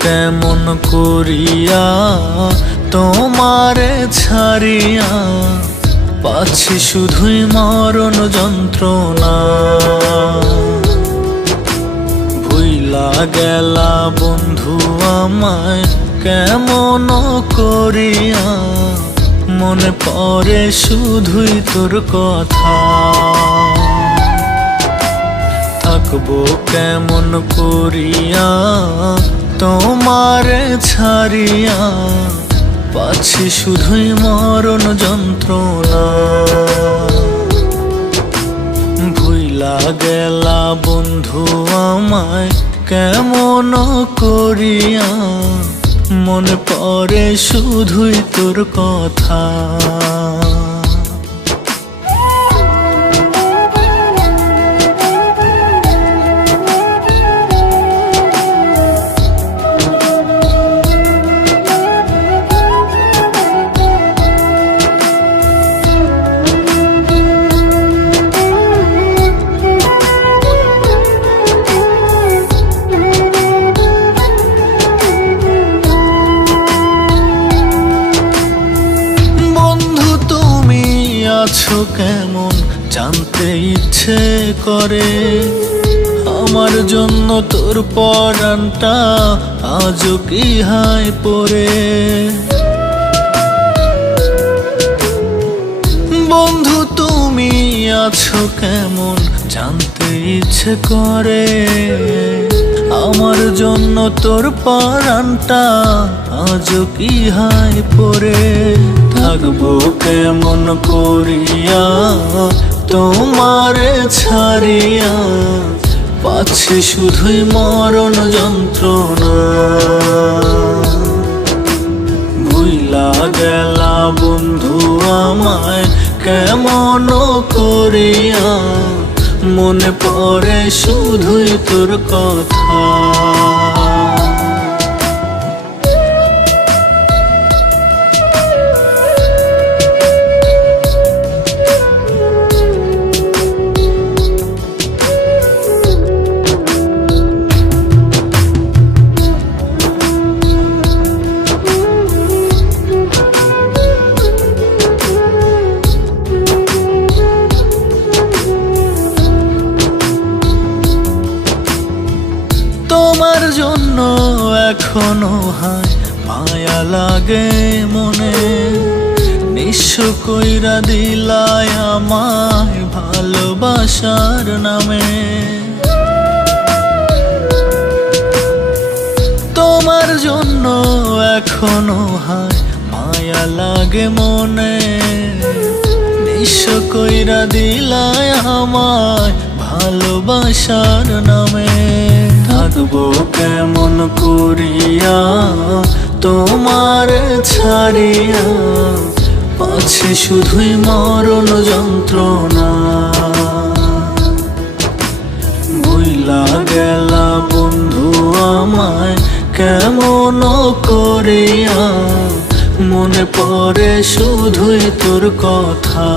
কেমন করিয়া? তোমারে ছাড়িয়া পাচ্ছি শুধুই মরণ যন্ত্রণা। ভুইলা গেলা বন্ধু আমায়, কেমন করিয়া? মনে পড়ে শুধুই তোর কথা। থাকব কেমন করিয়া? তোমারে ছাড়িয়া পাচ্ছি শুধুই মরণ যন্ত্রণা। ভুইলা গেলা বন্ধু আমায় কেমন করিয়া? মনে পড়ে শুধুই তোর কথা। আছো কেমন জানতে ইচ্ছে করে? আমার জন্য তোর পরানটা আজও কি হাই পড়ে? বন্ধু, তুমি আছো কেমন জানতে ইচ্ছে করে? আমার জন্য তোর পরানটা আজও কি হাই পড়ে? থাকব কেমন করিয়া তোমারে ছাড়িয়া? পাচ্ছি শুধুই মরণ যন্ত্রণা। ভুইলা গেলা বন্ধু আমায় কেমন করিয়া? মনে পড়ে শুধুই তোর কথা। তোমার জন্য এখনও হায়, মায়া লাগে মনে। নিঃস্ব কইরা দিলায় আমায় ভালোবাসার নামে। তোমার জন্য এখনও হায়, মায়া লাগে মনে। নিঃস্ব কইরা দিলায় আমায় ভালোবাসার নামে। থাকব কেমন করিয়া? তোমার ছাড়িয়া পাচ্ছে শুধুই মরণ যন্ত্রণা। ভুইলা গেলা বন্ধু আমায় কেমন করিয়া? মনে পড়ে শুধুই তোর কথা।